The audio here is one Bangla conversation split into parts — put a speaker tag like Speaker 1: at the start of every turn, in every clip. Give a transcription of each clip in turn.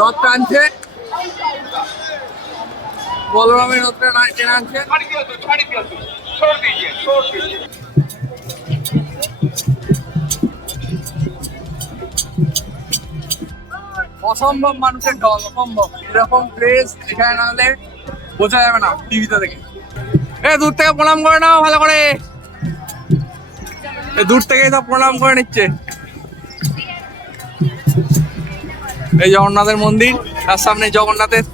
Speaker 1: রথ টানছে। বলরামের রথটা অসম্ভব মানুষের দল, অসম্ভব। এরকম প্লেস এখানে না হলে বোঝা যাবে না টিভিতে দেখে। এ, দূর থেকে প্রণাম করে নাও, ভালো করে। দূর থেকেই তো প্রণাম করে নিচ্ছে। এই জগন্নাথের মন্দির, তার সামনে জগন্নাথের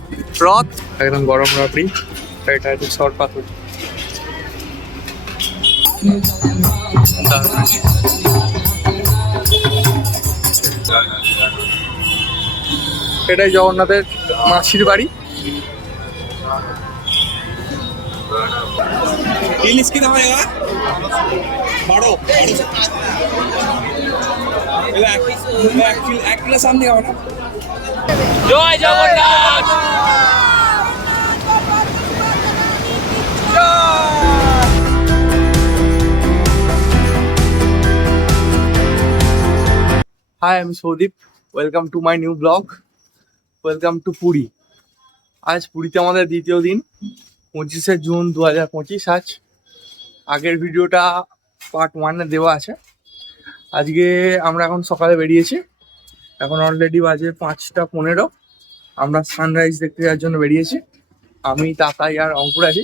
Speaker 1: রথ, একদম গরম রাবড়ি এটা হচ্ছে সর পাথর। এটাই জগন্নাথের মাসির বাড়ি। এক কিলো সামনে হবে না? জয় জগন্নাথ! হাই আমি Soudip welcome to my new blog welcome to Puri আজ পুরীতে আমাদের দ্বিতীয় দিন, পঁচিশে জুন দু হাজার পঁচিশ। আজ আগের ভিডিওটা পার্ট ওয়ানে দেওয়া আছে। আজকে আমরা এখন সকালে বেরিয়েছি। এখন অলরেডি বাজে পাঁচটা পনেরো। আমরা সানরাইজ দেখতে যাওয়ার জন্য বেরিয়েছি। আমি, তাতাই আর অঙ্কুর আছি।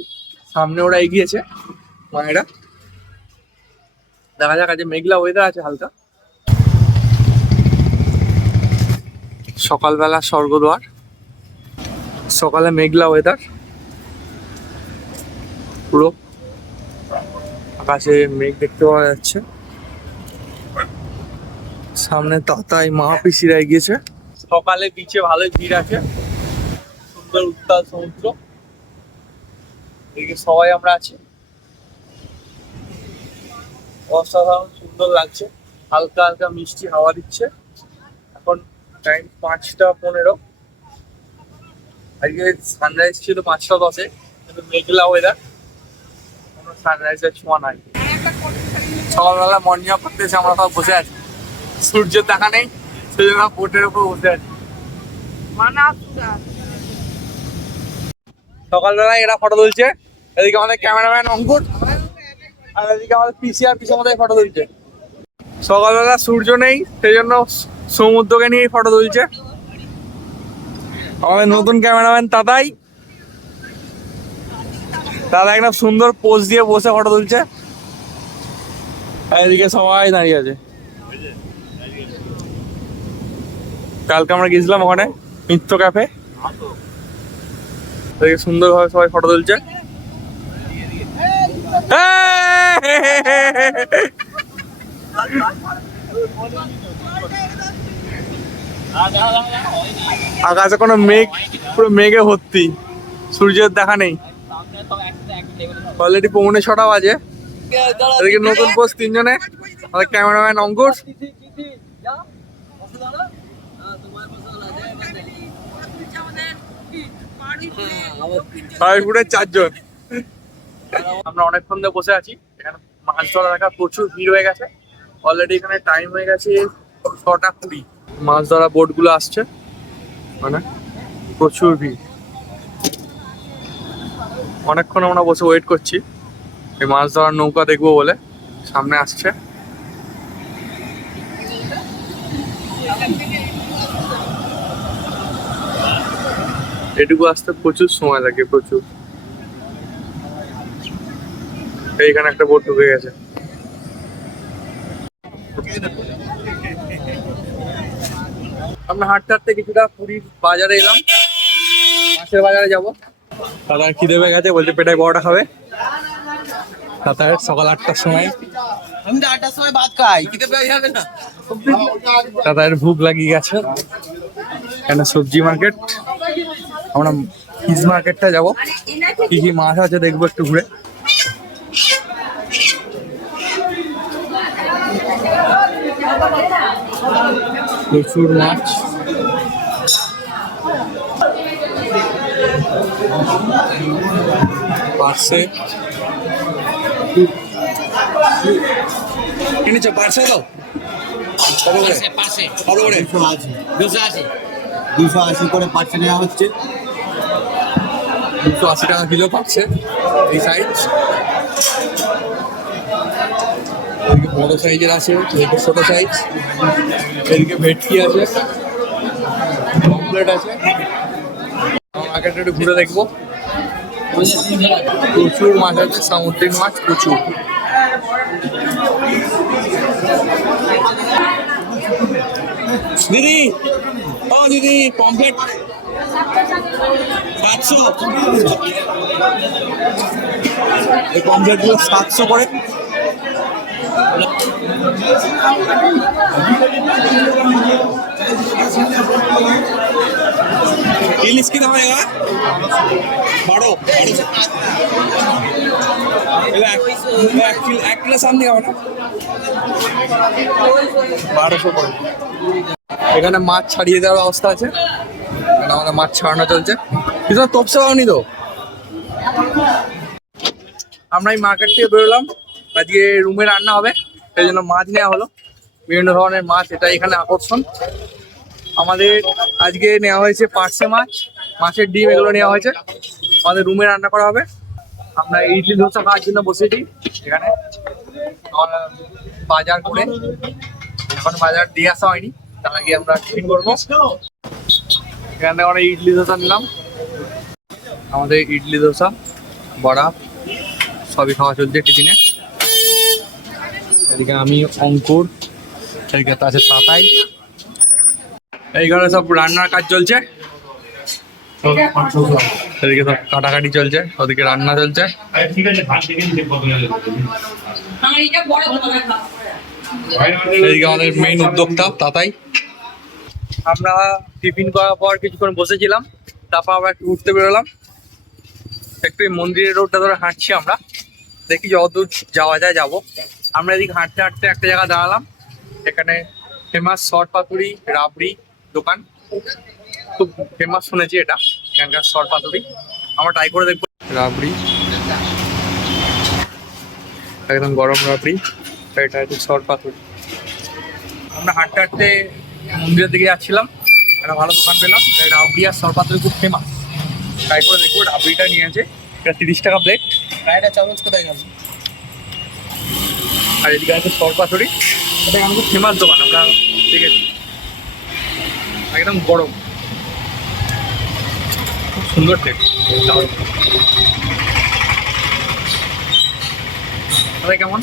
Speaker 1: সামনে ওরা এগিয়েছে, মায়েরা। দেখা যাক, আজকে মেঘলা ওয়েদার আছে হালকা। সকালবেলা স্বর্গদ্বার। সকালে মেঘলা ওয়েদার পুরো আকাশে মেঘ দেখতে পাওয়া যাচ্ছে। সামনে তাতাই মা পিসিরা এগিয়েছে সকালে বিচে ভালোই ভিড় আছে। সুন্দর উত্তাল সমুদ্র। এদিকে সবাই আমরা আছি। অসাধারণ সুন্দর লাগছে। হালকা হালকা মিষ্টি হাওয়া দিচ্ছে। এখন টাইম পাঁচটা পনেরো। আজকে সানরাইজ ছিল পাঁচটা দশে। কিন্তু মেঘলা ওয়েদার কোনো সানরাইজের ছোঁয়া নাই। সকালবেলা মর্নিং করতে আমরা সব বসে আছি। সূর্যের দেখা নেই সেই জন্য বোটের উপর বসে আছি। সকালবেলা এরা ফটো তুলছে এদিকে আমাদের ক্যামেরাম্যান অঙ্কুর আর এদিকে আমাদের পিসি আর পিসি আমাদের ফটো তুলছে। সকালবেলা সূর্য নেই সেই জন্য সমুদ্রকে নিয়ে ফটো তুলছে। আমাদের নতুন ক্যামেরাম্যান দাদাই দাদা একদম সুন্দর পোজ দিয়ে বসে ফটো তুলছে। এদিকে সবাই দাঁড়িয়ে আছে। কালকে আমরা গেছিলাম ওখানে মিত্র ক্যাফে এদিকে সুন্দরভাবে সবাই ফটো তুলছে। আকাশে কোনো মেঘ পুরো মেঘে ভর্তি। সূর্যের দেখা নেই। অলরেডি পৌনে ছটা বাজে এদিকে নতুন পোস্ট তিনজনে। আমাদের ক্যামেরাম্যান অঙ্কুর সাহেবপুরের চারজন। আমরা অনেকক্ষণ ধরে বসে আছি। এখানে মাছ ধরা দেখা প্রচুর ভিড় হয়ে গেছে। অলরেডি এখানে টাইম হয়ে গেছে ছটা কুড়ি। মাছ ধরা বোটগুলো আসছে। মানে প্রচুর ভিড়। অনেকক্ষণ আমরা বসে ওয়েট করছি। এই মাছ ধরার নৌকা দেখব বলে। সামনে আসছে। এটুকু আসতে প্রচুর সময় লাগে প্রচুর। এইখানে একটা বোট ঢুকে গেছে। আমরা হাঁটতে হাঁটতে কিছুটা পুরীর বাজারে এলাম। মাছের বাজারে যাব। দাদা খিদে পেয়ে গেছে বলছে পেটায় বড়টা খাবে। দাদা সকাল আটটার সময়।
Speaker 2: আমি তো আটটার সময় ভাত খাই পেয়ে যাবে না।
Speaker 1: দাদার ভুক লাগিয়ে গেছে। এখানে সবজি মার্কেট। আমরা ফিশ মার্কেটটা যাব। কি কি মাছ আছে দেখব একটু ঘুরে। প্রচুর মাছ। পার্সে। কিনেছো? পার্সে তো কত করে কত করে
Speaker 2: দুশো আশি। দুশো আশি করে পার্সে নেওয়া হচ্ছে।
Speaker 1: দুশো আশি টাকা কিলো পাচ্ছে এই সাইজ এদিকে বড় সাইজের আছে, এদিকে ছোট সাইজ এদিকে ভেটকি আছে কমপ্লেট আছে। মার্কেটটা একটু ঘুরে দেখব। প্রচুর মাছ আছে, সামুদ্রিক মাছ প্রচুর। দিদি, ও দিদি কমপ্লেট সাতশো এই সাতশো করে। ইলিশ কি দাম এগা বারো এগুলো এক- এগুলো বারোশো করে। এখানে মাছ ছাড়িয়ে দেওয়ার ব্যবস্থা আছে। আমাদের মাছ ছাড়ানো চলছে। কিছু তপসে পাওনি তো। আমরা এই মার্কেট থেকে বেরোলাম। আজকে রুমে রান্না হবে, সেই জন্য মাছ নেওয়া হলো। বিভিন্ন ধরনের মাছ, এটা এখানে আকর্ষণ। আমাদের আজকে নেওয়া হয়েছে পার্সে মাছ, মাছের ডিম এগুলো নেওয়া হয়েছে। আমাদের রুমে রান্না করা হবে। আমরা ইডলি ধোসা খাওয়ার জন্য বসেছি এখানে। বাজার করে এখন বাজার দিয়ে আসা হয়নি, তার আগে আমরা টিফিন করব। এখান থেকে আমরা ইডলি ধোসা নিলাম। আমাদের ইডলি ধোসা, বড়া, সবই খাওয়া চলছে টিফিনে। এদিকে আমি অঙ্কুর, এদিকে আছে তাতাই। এইখানে সব রান্নার কাজ চলছে। এদিকে সব কাটাকাটি চলছে, ওদিকে রান্না চলছে। এদিকে আমাদের মেইন উদ্যোক্তা তাতাই। আমরা টিফিন করার পর কিছুক্ষণ বসেছিলাম, তারপর আবার একটু ঘুরতে বেরোলাম। একটু মন্দিরের রোডটা ধরে হাঁটছি আমরা। দেখি যতদূর যাওয়া যায়, যাব। আমরা এদিকে হাঁটতে হাঁটতে একটা জায়গা দাঁড়ালাম। এখানে ফেমাস শর্ট পাতুরি রাবড়ি দোকান। খুব ফেমাস শুনেছি এটা, এখানকার শর্ট পাতুরি আমরা ট্রাই করে দেখব। রাবড়ি। একদম গরম রাবড়ি। এটা হচ্ছে শর্ট পাতুরি আমরা হাঁটতে হাঁটতে মন্দিরের দিকে যাচ্ছিলাম একটা ভালো দোকান পেলাম রাবড়ি আর শর্ট খুব ফেমাস ট্রাই করে দেখব রাবড়িটা নিয়ে আছে এটা তিরিশ টাকা প্লেট
Speaker 2: ফ্রাইড চামচ কোথায় গেল?
Speaker 1: আর এদিকে আছে শর্ট পাতুরি এটা এখানে খুব ফেমাস দোকান আমরা দেখেছি। একদম গরম। খুব সুন্দর টেস্ট কেমন?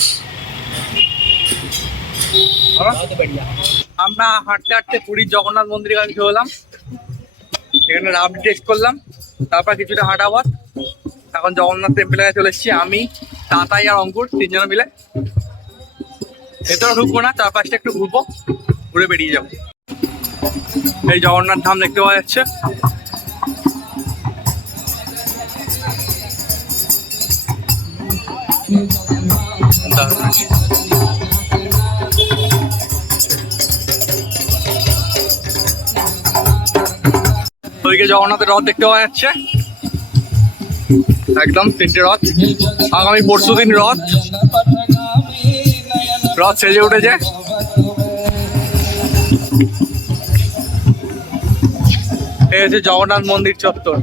Speaker 1: ভালো? আমরা হাঁটতে হাঁটতে পুরীর জগন্নাথ মন্দিরের কাছে এলাম এখানে রাবড়ি টেস্ট করলাম। তারপর কিছুটা হাঁটাবার এখন জগন্নাথ টেম্পেলের কাছে চলে এসেছি আমি, তাতাই আর অঙ্কুর তিনজনে মিলে। ভেতরে ঢুকবো না চার পাঁচটা একটু ঘুরবো, ঘুরে বেরিয়ে যাব। এই জগন্নাথ ধাম দেখতে পাওয়া যাচ্ছে। ওইদিকে জগন্নাথের রথ দেখতে পাওয়া যাচ্ছে। একদম তিনটে রথ। আগামী পরশু দিন রথ। রথ সেজে উঠেছে। এই হচ্ছে জগন্নাথ মন্দির চত্বর।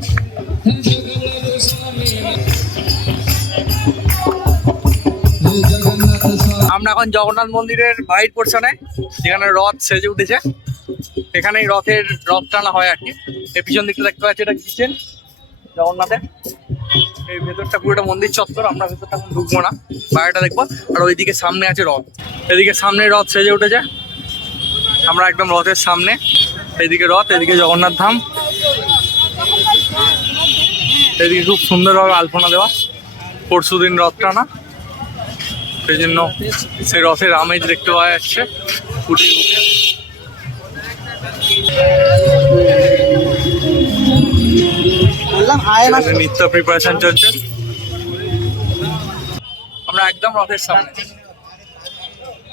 Speaker 1: আমরা এখন জগন্নাথ মন্দিরের বাইর পোর্শনে, যেখানে রথ সেজে উঠেছে। এখানেই রথের রথ টানা হয় আর কি। এর পিছন দিকটা দেখতে পাচ্ছি, এটা কিচেন, জগন্নাথের। এই ভেতরটা পুরোটা মন্দির চত্বর, আমরা ভেতরটা এখন ঢুকবো না। বাইরেটা দেখব। আর ওইদিকে সামনে আছে রথ। এদিকে সামনে রথ সেজে উঠেছে। আমরা একদম রথের সামনে। এদিকে রথ, এদিকে জগন্নাথ ধাম। এদিকে খুব সুন্দরভাবে আলপনা দেওয়া। পরশু দিন রথ টানা। সেই জন্য সেই রথের আমেজ দেখতে পাওয়া যাচ্ছে। কুটির বুকে। নিত্য প্রিপারেশন চলছে। আমরা একদম রথের সামনে।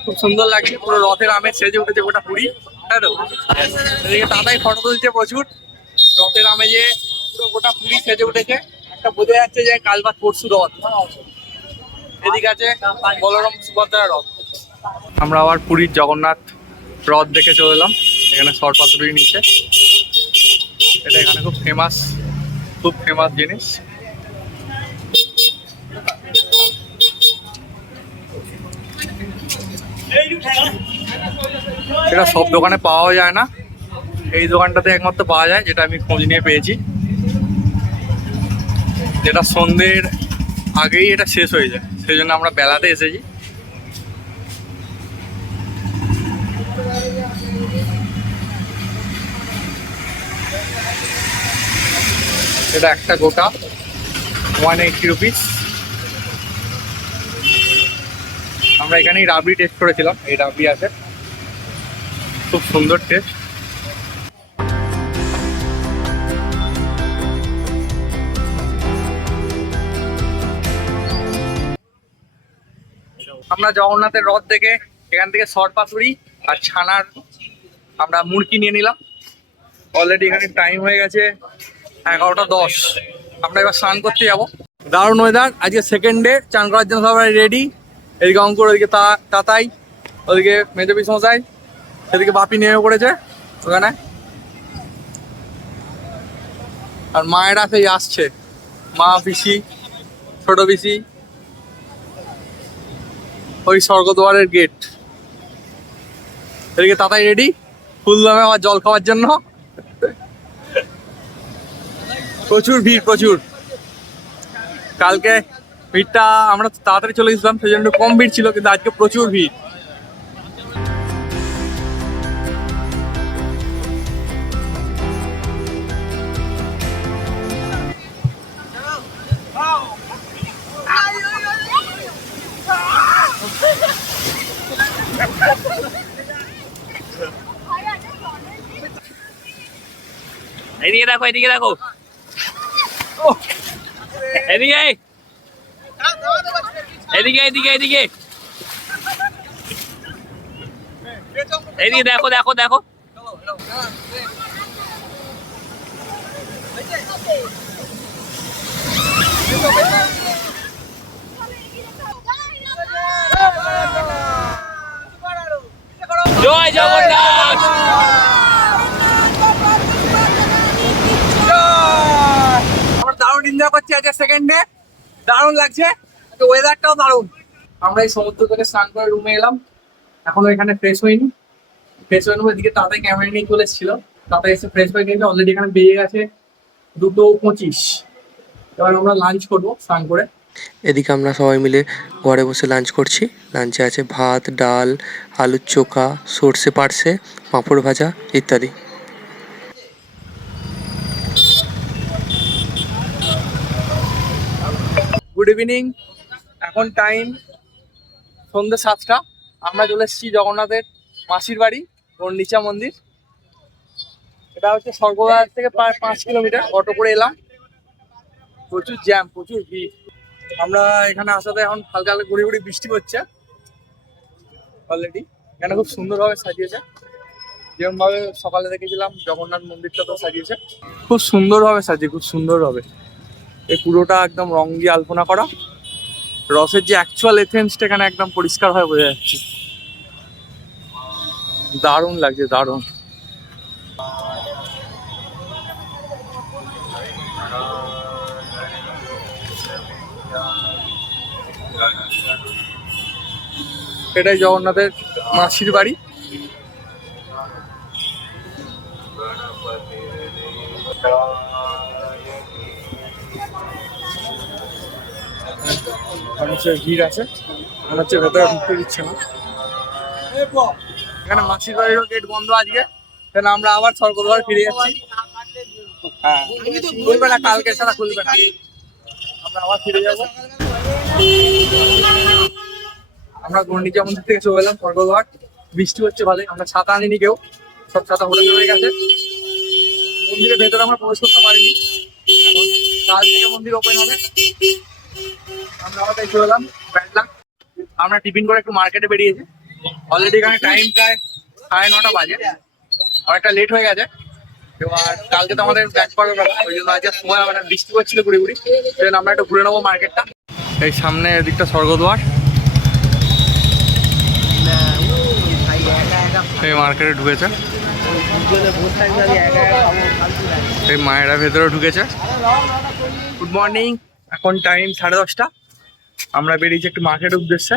Speaker 1: খুব সুন্দর লাগছে, পুরো রথের আমেজ সেজে উঠেছে গোটা পুরী। তো? এদিকে দাদাই ফটো তুলছে প্রচুর। রথের আমেজে পুরো গোটা পুরী সেজে উঠেছে। একটা বোঝা যাচ্ছে যে কাল বাদ পরশু রথ। এদিকে আছে বলরাম সুভদ্রার রথ। আমরা আবার পুরীর জগন্নাথ রথ দেখে চলে এলাম। এখানে সরপাতুরি নিচে। এটা এখানে খুব ফেমাস খুব ফেমাস জিনিস। এটা সব দোকানে পাওয়া যায় না। এই দোকানটাতে একমাত্র পাওয়া যায়, যেটা আমি খোঁজ নিয়ে পেয়েছি। যেটা সন্ধ্যের আগেই এটা শেষ হয়ে যায়। সেই জন্য আমরা বেলাতে এসেছি। এটা একটা গোটা ওয়ান এইটটি রুপিস আমরা এখানেই রাবড়ি টেস্ট করেছিলাম, এই রাবড়ি আছে। খুব সুন্দর টেস্ট আমরা জগন্নাথের রথ থেকে এখান থেকে শর্ট পাতুরি আর ছানার আমরা মুরগি নিয়ে নিলাম। অলরেডি এখানে টাইম হয়ে গেছে। এগারোটা দশ। আমরা এবার স্নান করতে যাব। দারুণ ওয়েদার আজকে সেকেন্ড ডে চান করার জন্য সবাই রেডি এদিকে অঙ্কুর, ওদিকে তাতাই, ওদিকে মেজবি মশাই সেদিকে বাপি নেমে পড়েছে ওখানে। আর মায়েরা সেই আসছে। মা, পিসি, ছোট পিসি, ওই স্বর্গদ্বারের গেট এদিকে তাতাই রেডি ফুলদমে আমার জল খাওয়ার জন্য। প্রচুর ভিড়, প্রচুর। কালকে ভিড়টা আমরা তাড়াতাড়ি চলে গেছিলাম, সেই জন্য কম ভিড় ছিল, কিন্তু আজকে প্রচুর ভিড়।
Speaker 3: এদিকে দেখো এদিকে দেখো। এদিকে এদিকে এদিকে এদিকে এদিকে দেখো দেখো দেখো জয় জগন্নাথ
Speaker 1: আমরা করছি আজকে সেকেন্ড ডে দারুণ লাগছে। ওয়েদারটাও দারুণ। আমরা এই সমুদ্র থেকে স্নান করে রুমে এলাম। এখনও এখানে ফ্রেশ হইনি। ফ্রেশ হয়ে নেব। এদিকে তাড়াতাড়ি ক্যামেরা নিয়ে চলে এসেছিল। তাড়াতাড়ি এসে ফ্রেশ হয়ে গেছে। অলরেডি এখানে বেরিয়ে গেছে দুটো পঁচিশ। এবার আমরা লাঞ্চ করব স্নান করে।
Speaker 4: এদিকে আমরা সবাই মিলে ঘরে বসে লাঞ্চ করছি। লাঞ্চে আছে ভাত, ডাল, আলুর চোখা, সর্ষে পার্সে পাঁপড় ভাজা ইত্যাদি।
Speaker 1: গুড ইভিনিং এখন টাইম সন্ধ্যে সাতটা। আমরা চলে এসেছি জগন্নাথের মাসির বাড়ি, গন্ডিচা মন্দির। এটা হচ্ছে স্বর্গদ্বার থেকে প্রায় পাঁচ কিলোমিটার। অটো করে এলাম। প্রচুর জ্যাম প্রচুর ভিড়। আমরা এখানে আসাতে এখন হালকা হালকা গুড়ি গুড়ি বৃষ্টি হচ্ছে অলরেডি এখানে খুব সুন্দরভাবে সাজিয়েছে। যেরকম ভাবে সকালে দেখেছিলাম, জগন্নাথ মন্দিরটা তো সাজিয়েছে। খুব সুন্দরভাবে সাজিয়ে, খুব সুন্দরভাবে। এই পুরোটা একদম রং দিয়ে আলপনা করা। রসের যে অ্যাকচুয়াল এথেন্সটা এখানে একদম পরিষ্কার হয়ে বোঝা যাচ্ছে। দারুণ লাগছে, দারুণ। এটাই জগন্নাথের মাসির বাড়ি। মানুষের ভিড় আছে। মনে হচ্ছে ভেতরে ঢুকতে দিচ্ছে না। এখানে মাসির বাড়িরও গেট বন্ধ আজকে। কেন আমরা আবার স্বর্গদ্বার ফিরে যাচ্ছি। হ্যাঁ। খুলবে না কালকে ছাড়া খুলবে না। আমরা আবার ফিরে যাব। আমরা গন্ডিচা মন্দির থেকে চলে এলাম, স্বর্গদ্বার। বৃষ্টি হচ্ছে ভালোই। আমরা ছাতা আনিনি কেউ। সব ছাতা হোটেল হয়ে গেছে। মন্দিরের ভেতরে আমরা প্রবেশ করতে পারিনি। এখন কাল থেকে মন্দির ওপেন হবে। আমরা আবার চলে এলাম ব্যাড আমরা টিফিন করে একটু মার্কেটে বেরিয়েছি। অলরেডি এখানে টাইম প্রায় সাড়ে নটা বাজে। অনেকটা লেট হয়ে গেছে। এবার কালকে তো আমাদের ব্যাক করার বেলা ওই জন্য আজকে সময় হবে না। বৃষ্টি পড়ছিল ঘুরে ঘুরি সেই জন্য আমরা একটু ঘুরে নেব মার্কেটটা। এই সামনে এদিকটা স্বর্গদ্বার। এই মার্কেটে ঢুকেছে। এই মায়েরা ভেতরে ঢুকেছে। গুড মর্নিং এখন টাইম সাড়ে দশটা। আমরা বেরিয়েছি একটু মার্কেটের উদ্দেশ্যে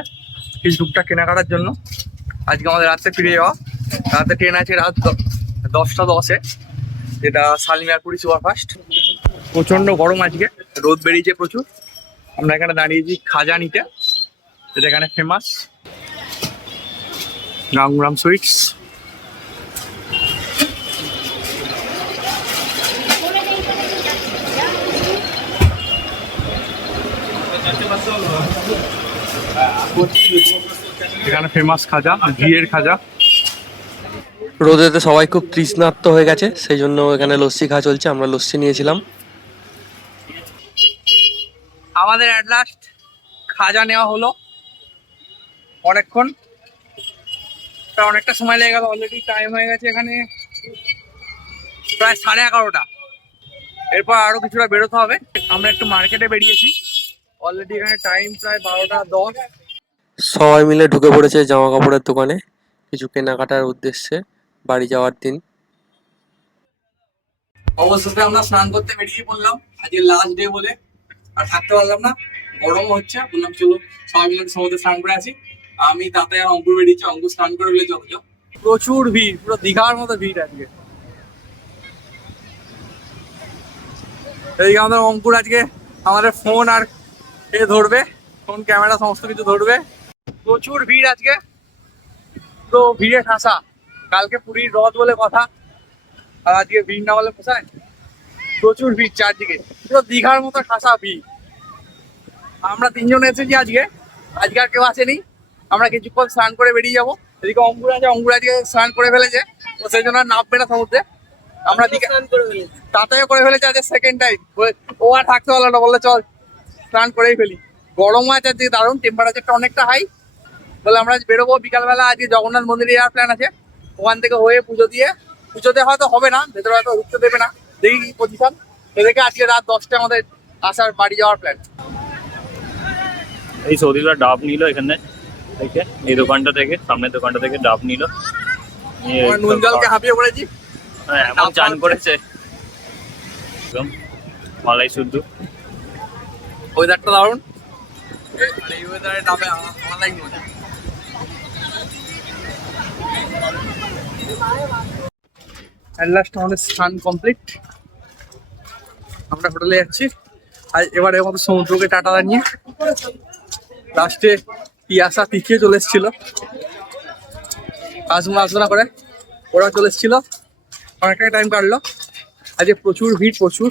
Speaker 1: কিছু টুকটাক কেনাকাটার জন্য। আজকে আমাদের রাত্রে ফিরে যাওয়া। রাতে ট্রেন আছে রাত দশটা দশে, যেটা শালিমারপুরি সুপারফাস্ট প্রচণ্ড গরম আজকে, রোদ বেরিয়েছে প্রচুর। আমরা এখানে দাঁড়িয়েছি খাজা নিতে, যেটা এখানে ফেমাস গাঙ্গুরাম সুইটস এখানে ফেমাস খাজা ঘিয়ের খাজা।
Speaker 4: রোদেতে সবাই খুব তৃষ্ণার্ত হয়ে গেছে সেই জন্য এখানে লস্যি খাওয়া চলছে আমরা লস্যি নিয়েছিলাম।
Speaker 1: আমাদের অ্যাট লাস্ট খাজা নেওয়া হলো। অনেকক্ষণ। প্রায় অনেকটা সময় লেগে গেল অলরেডি টাইম হয়ে গেছে এখানে। প্রায় সাড়ে এগারোটা। এরপর আরও কিছুটা বেরোতে হবে। আমরা একটু মার্কেটে বেরিয়েছি। অলরেডি এখানে টাইম প্রায় বারোটা দশ।
Speaker 4: সবাই মিলে ঢুকে পড়েছে জামা কাপড়ের দোকানে কিছু কেনাকাটার উদ্দেশ্যে বাড়ি যাওয়ার দিন।
Speaker 1: অবশেষে আমরা স্নান করতে বেরিয়ে পড়লাম। আজকে লাস্ট ডে বলে আর থাকতে পারলাম না। গরমও হচ্ছে, বললাম চলো সবাই মিলে সমুদ্রে স্নান করে আসি। আমি, তাতে অঙ্কুর বেরিয়েছি, অঙ্কুর স্নান করে ফেলে যত প্রচুর ভিড়, পুরো দীঘার মতো ভিড় আজকে। এদিকে আমাদের অঙ্কুর আজকে আমাদের ফোন আর এ ধরবে ফোন ক্যামেরা সমস্ত কিছু ধরবে। প্রচুর ভিড় আজকে। তো ভিড়ে ঠাসা। কালকে পুরীর রথ বলে কথা। আর আজকে ভিড় না বলে পোষায়। প্রচুর ভিড় চারদিকে। পুরো দীঘার মতো ঠাসা ভিড়। আমরা তিনজন এসেছি আজকে। আজকে আর কেউ আসেনি। আমরা কিছুক্ষণ স্নান করে বেরিয়ে যাব। এদিকে অঙ্গুর আছে। অঙ্গুর আজকে স্নান করে ফেলেছে। তো সেই জন্য আর নামবে না সমুদ্রে। আমরা দিকে তাতেও করে ফেলেছে আজকে সেকেন্ড টাইম ও আর থাকতে পারল না। বললে চল স্নান করেই ফেলি। গরম আছে আজকে দারুণ। টেম্পারেচারটা অনেকটা হাই বলে আমরা বেরোবো বিকালবেলা আজকে জগন্নাথ মন্দিরে যাওয়ার প্ল্যান আছে। ওখান থেকে হয়ে পুজো দিয়ে পুজোতে হয়তো হবে না ভেতরে হয়তো ঢুকতে দেবে না দেখি কি পজিশন এদিকে আজকে রাত দশটা আমাদের আসার বাড়ি যাওয়ার প্ল্যান
Speaker 5: এই সৌদিরা ডাব নিল এখানে থেকে এই দোকানটা থেকে সামনের দোকানটা থেকে ডাব নিল।
Speaker 1: নুন জলকে হাঁপিয়ে পড়েছি।
Speaker 5: হ্যাঁ, এমন চান করেছে। একদম মালাই শুদ্ধ।
Speaker 1: ওয়েদারটা দারুণ। এই- মানে ওয়েদারে ডাবে আলাদাই মজা অ্যাট লাস্ট আমাদের স্নান কমপ্লিট আমরা হোটেলে যাচ্ছি। আর এবারে আমাদের সমুদ্রকে টাটা জানিয়ে লাস্টে পিয়াসা তিখিয়ে চলে এসেছিল। আসব না করে ওরা চলে এসেছিল। অনেকটাই টাইম কাটলো। আজকে প্রচুর ভিড়, প্রচুর।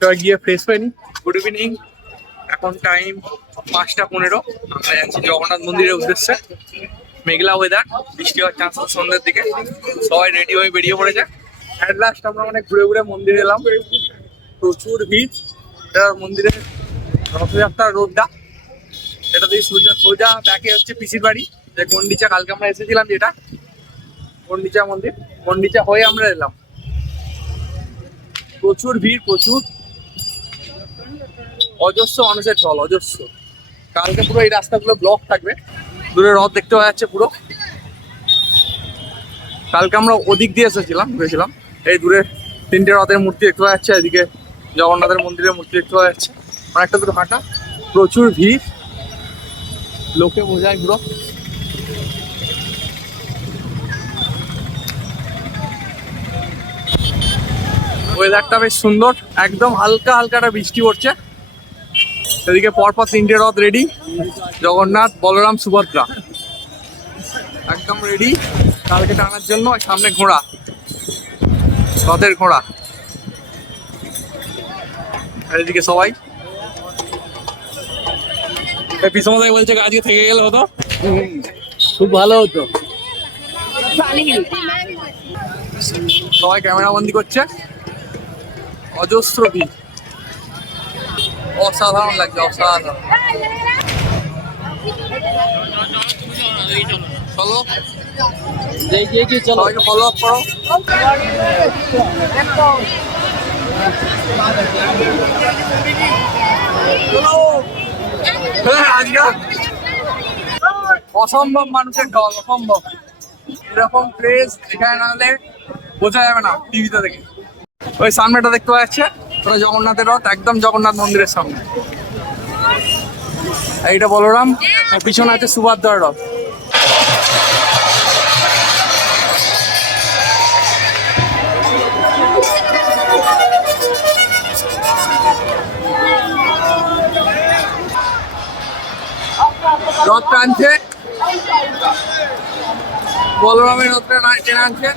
Speaker 1: এবার গিয়ে ফ্রেশ হয়ে নি গুড ইভিনিং এখন টাইম পাঁচটা পনেরো। আমরা যাচ্ছি জগন্নাথ মন্দিরের উদ্দেশ্যে। মেঘলা ওয়েদার বৃষ্টি হওয়ার চান্স সন্ধ্যের দিকে। সবাই রেডি হয়ে বেরিয়ে পড়েছে। অ্যাট লাস্ট আমরা মানে ঘুরে ঘুরে মন্দিরে এলাম। প্রচুর ভিড়। এটা মন্দিরের রথযাত্রার রোডটা এটা দিয়ে সোজা সোজা ব্যাকে হচ্ছে পিসির বাড়ি। যে গন্ডিচা কালকে আমরা এসেছিলাম যেটা। গন্ডিচা মন্দির। গন্ডিচা হয়ে আমরা এলাম। প্রচুর ভিড়, প্রচুর। অজস্র মানুষের ঢল, অজস্র। কালকে পুরো এই রাস্তাগুলো ব্লক থাকবে। দূরে রথ দেখতে পাওয়া যাচ্ছে পুরো। কালকে আমরা ওদিক দিয়ে এসেছিলাম ঘুরেছিলাম এই দূরে তিনটে রথের মূর্তি দেখতে পাওয়া যাচ্ছে, এদিকে জগন্নাথের মন্দিরের মূর্তি দেখতে পাওয়া যাচ্ছে। অনেকটা দূরে হাঁটা, প্রচুর ভিড়। লোকে বোঝায় পুরো। ওয়েদারটা বেশ সুন্দর, একদম হালকা হালকা একটা বৃষ্টি পড়ছে। এদিকে পরপর তিনটে রথ রেডি জগন্নাথ বলরাম সুভদ্রা। একদম রেডি কালকে টানার জন্য সামনে ঘোড়া। রথের ঘোড়া। এদিকে সবাই। পিসমদাই বলছে আজকে থেকে গেলে হতো। খুব ভালো হতো। সবাই ক্যামেরা বন্দি করছে। অজস্র ভিড়। অসাধারণ লাগছে অসাধারণ। চলো সবাইকে ফলো আপ করো। হ্যাঁ, অসম্ভব মানুষের ঢল অসম্ভব। এরকম প্লেস এখানে না হলে বোঝা যাবে না টিভিতে দেখে। ওই সামনেটা দেখতে পাওয়া ওটা জগন্নাথের রথ, একদম জগন্নাথ মন্দিরের সামনে। এইটা বলরাম পিছনে আছে সুভদ্রার রথ। রথ টানছে বলরামের রথটা টেনে আনছে।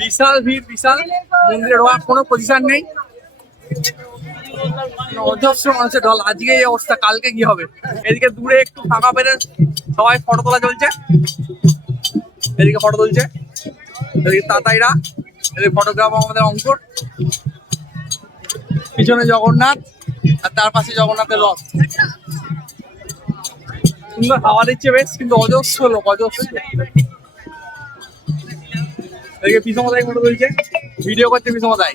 Speaker 1: বিশাল ভিড়, বিশাল মন্দিরে ঢোকার কোনো পজিশন নেই। অজস্র মানুষের ঢল। আজকে এই অবস্থা, কালকে কি হবে? এদিকে দূরে একটু ফাঁকা পেরে সবাই ফটো তোলা চলছে। এদিকে ফটো তুলছে। এদিকে তাতাইরা, এদিকে ফটোগ্রাফ আমাদের অঙ্কুর। পিছনে জগন্নাথ, আর তার পাশে জগন্নাথের রথ। সুন্দর হাওয়া দিচ্ছে বেশ, কিন্তু অজস্র লোক, অজস্র। এদিকে পিসমতাই ফটো তুলছে ভিডিও করছে পিসমতাই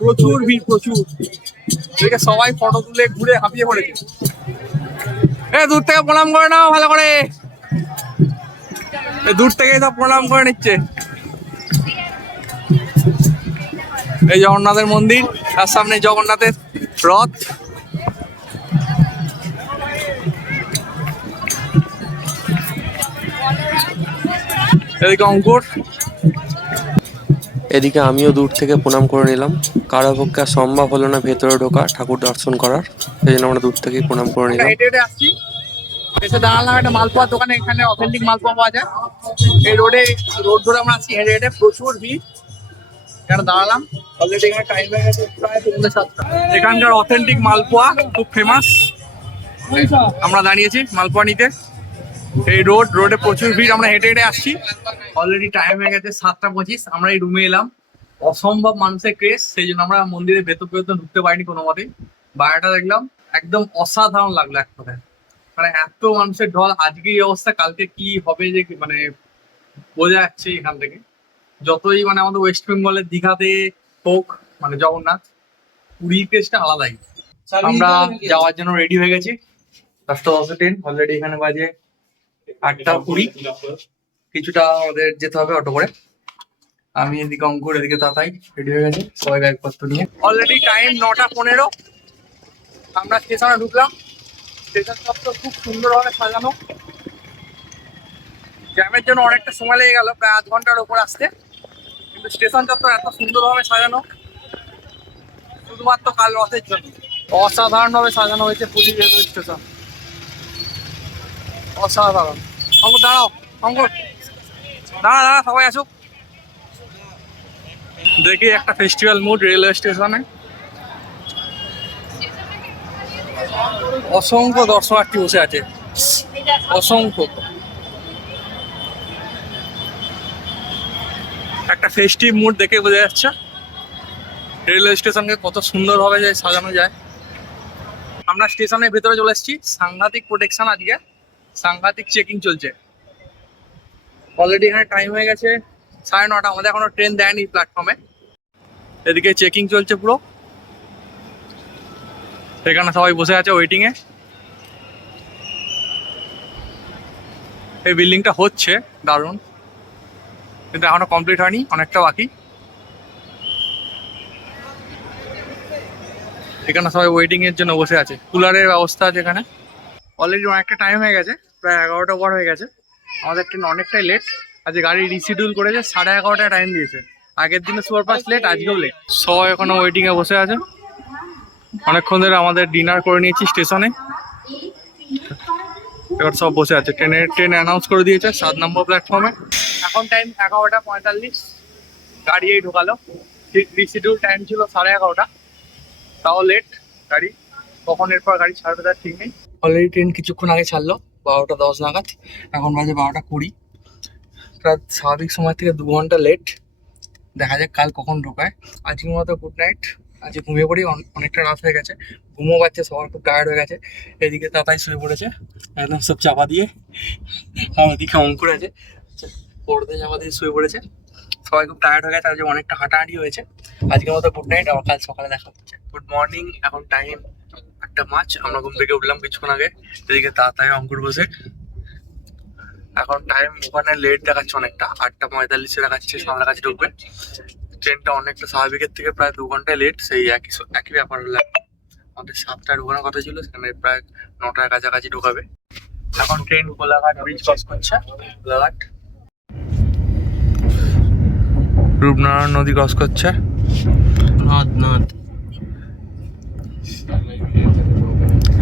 Speaker 1: প্রচুর ভিড়, প্রচুর। এদিকে সবাই ফটো তুলে ঘুরে হাঁপিয়ে পড়েছে। এ, দূর থেকে প্রণাম করে নাও ভালো করে। এ, দূর থেকে সব প্রণাম করে নিচ্ছে। এই জগন্নাথের মন্দির, তার সামনে জগন্নাথের রথ। এদিকে অঙ্কুর।
Speaker 4: এদিকে আমিও দূর থেকে প্রণাম করে নিলাম। কারও পক্ষে সম্ভব হলো না ভেতরে ঢোকা ঠাকুর দর্শন করার। সেই জন্য আমরা দূর থেকেই প্রণাম করে নিলাম।
Speaker 1: এসে দাঁড়ালাম একটা মালপোয়ার দোকানে এখানে অথেন্টিক মালপোয়া পাওয়া যায়। এই রোডে রোড ধরে আমরা আসছি হেঁটে হেঁটে প্রচুর ভিড়। এখানে দাঁড়ালাম। অলরেডি এখানে টাইম হয়ে গেছে প্রায় পৌনে সাতটা। এখানকার অথেন্টিক মালপোয়া খুব ফেমাস আমরা দাঁড়িয়েছি মালপোয়া নিতে। এই রোড রোডে প্রচুর ভিড় আমরা হেঁটে হেঁটে আসছি। অলরেডি টাইম হয়ে গেছে সাতটা পঁচিশ আমরা এই রুমে এলাম। অসম্ভব মানুষের ক্রেজ সেই জন্য আমরা মন্দিরে ভেতর ভেতর ঢুকতে পারিনি কোনো মতে বাইরেটা দেখলাম একদম অসাধারণ লাগল এক কথায় মানে এত মানুষের ঢল আজকে এই অবস্থা কালকে কি হবে যে মানে বোঝা যাচ্ছে এখান থেকে। যতই মানে আমাদের ওয়েস্ট বেঙ্গলের দীঘাতে হোক মানে জগন্নাথ পুরীর কেসটা আলাদাই। আমরা যাওয়ার জন্য রেডি হয়ে গেছি। দশটা দশে ট্রেন অলরেডি এখানে বাজে আটটা কুড়ি। কিছুটা আমাদের যেতে হবে অটো করে। আমি এদিকে অঙ্কুর, এদিকে তাতাই রেডি হয়ে গেছে। সবাই ব্যাগপত্র নিয়ে। অলরেডি টাইম নটা পনেরো। আমরা স্টেশনে ঢুকলাম। স্টেশন চত্বর খুব সুন্দরভাবে সাজানো। জ্যামের জন্য অনেকটা সময় লেগে গেল, প্রায় আধ ঘণ্টার ওপর আসতে। কিন্তু স্টেশন চত্বর এত সুন্দরভাবে সাজানো। শুধুমাত্র কাল রথের জন্য। অসাধারণভাবে সাজানো হয়েছে পুরী রেলওয়ে স্টেশন অসাধারণ। অঙ্কুর, দাঁড়াও, অঙ্কুর। দাঁড়া দাঁড়া, সবাই আসুক। দেখি একটা ফেস্টিভ্যাল মুড রেলওয়ে স্টেশনে অসংখ্য দর্শনার্থী বসে আছে। অসংখ্য। একটা ফেস্টিভ মুড দেখে বোঝা যাচ্ছে। রেলওয়ে স্টেশনকে কত সুন্দরভাবে সাজানো যায়। আমরা স্টেশনের ভেতরে চলে এসেছি। সাংঘাতিক প্রোটেকশন আজকে। সাংঘাতিক চেকিং চলছে। অলরেডি এখানে টাইম হয়ে গেছে সাড়ে নটা, আমাদের এখনও ট্রেন দেয়নি প্ল্যাটফর্মে এদিকে চেকিং চলছে পুরো। এখানে সবাই বসে আছে ওয়েটিং এ। এই বিল্ডিংটা হচ্ছে, দারুণ। কিন্তু এখনও কমপ্লিট হয়নি, অনেকটা বাকি। এখানে সবাই ওয়েটিং এর জন্য বসে আছে। কুলারের ব্যবস্থা আছে এখানে। অলরেডি অনেকটা টাইম হয়ে গেছে, প্রায় এগারোটা পর হয়ে গেছে। আমাদের ট্রেন অনেকটাই লেট আজকে গাড়ি রিসিডিউল করেছে, সাড়ে এগারোটায় টাইম দিয়েছে। আগের দিনে সুপারফাস্ট লেট আজকেও লেট সবাই এখনও ওয়েটিংয়ে বসে আছে। অনেকক্ষণ ধরে আমাদের ডিনার করে নিয়েছি স্টেশনে। এবার সব বসে আছে। ট্রেনে ট্রেন অ্যানাউন্স করে দিয়েছে সাত নম্বর প্ল্যাটফর্মে এখন টাইম এগারোটা পঁয়তাল্লিশ। গাড়ি এই ঢোকালো। ঠিক রিসিডিউল টাইম ছিল সাড়ে এগারোটা। তাও লেট গাড়ি কখন এরপর গাড়ি ছাড়বে তার ঠিক নেই। অলরেডি ট্রেন কিছুক্ষণ আগে ছাড়লো, বারোটা দশ নাগাদ। এখন বাজে বারোটা কুড়ি। প্রায় স্বাভাবিক সময় থেকে দু ঘণ্টা লেট দেখা যাক কাল কখন ঢোকায়। আজকের মতো গুড নাইট আজকে ঘুমিয়ে পড়ি অনেকটা রাত হয়ে গেছে। ঘুমও পাচ্ছে, সবার খুব টায়ার্ড হয়ে গেছে। এদিকে তাতাই শুয়ে পড়েছে। একদম সব চাপা দিয়ে। আর ওদিকে অঙ্কুর আছে। পড়তে চাপা দিয়ে শুয়ে পড়েছে। সবাই খুব টায়ার্ড হয়ে গেছে, আজকে অনেকটা হাঁটাহাঁটি হয়েছে। আজকের মতো গুড নাইট আবার কাল সকালে দেখা হচ্ছে। গুড মর্নিং এখন টাইম একটা মাছ, আমরা ঘুম থেকে উঠলাম কিছুক্ষণ আগে, এদিকে তাড়াতাড়ি অঙ্কুর বসে। এখন টাইম ওখানে লেট দেখাচ্ছে অনেকটা, আটটা পঁয়তাল্লিশে দেখাচ্ছে সামনের কাছে ঢুকবে। ট্রেনটা অনেকটা স্বাভাবিকের থেকে প্রায় দু ঘন্টায় লেট সেই একই একই ব্যাপার হলো। আমাদের সাতটায় ঢোকানোর কথা ছিল, সেখানে প্রায় নটার কাছাকাছি ঢোকাবে। এখন ট্রেন কোলাঘাট ব্রিজ ক্রস করছে কোলাঘাট রূপনারায়ণ নদী ক্রস করছে।
Speaker 2: নদ নদ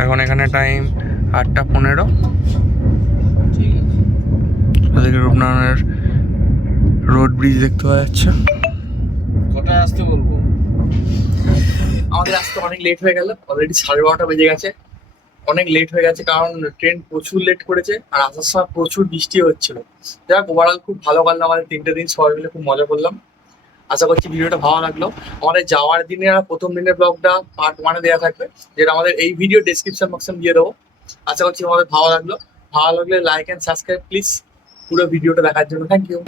Speaker 1: এখন এখানে টাইম আটটা পনেরো। ওদিকে রূপনারায়ণের রোড ব্রিজ দেখতে পাওয়া যাচ্ছে।
Speaker 2: কটায় আসতে বলব?
Speaker 1: আমাদের আসতে অনেক লেট হয়ে গেল। অলরেডি সাড়ে বারোটা বেজে গেছে। অনেক লেট হয়ে গেছে, কারণ ট্রেন প্রচুর লেট করেছে আর আসার সময় প্রচুর বৃষ্টি হচ্ছিল। যাক ওভারঅল খুব ভালো কাটলো আমাদের তিনটে দিন সবাই মিলে, খুব মজা করলাম। আশা করছি ভিডিওটা ভালো লাগল। আমাদের যাওয়ার দিনে আর প্রথম দিনের ব্লগটা পার্ট ওয়ানে দেওয়া থাকবে, যেটা আমাদের এই ভিডিও ডিসক্রিপশন বক্সে দিয়ে দেবো। আশা করছি আমাদের ভালো লাগল। ভালো লাগলে লাইক অ্যান্ড সাবস্ক্রাইব প্লিজ পুরো ভিডিওটা দেখার জন্য। Thank you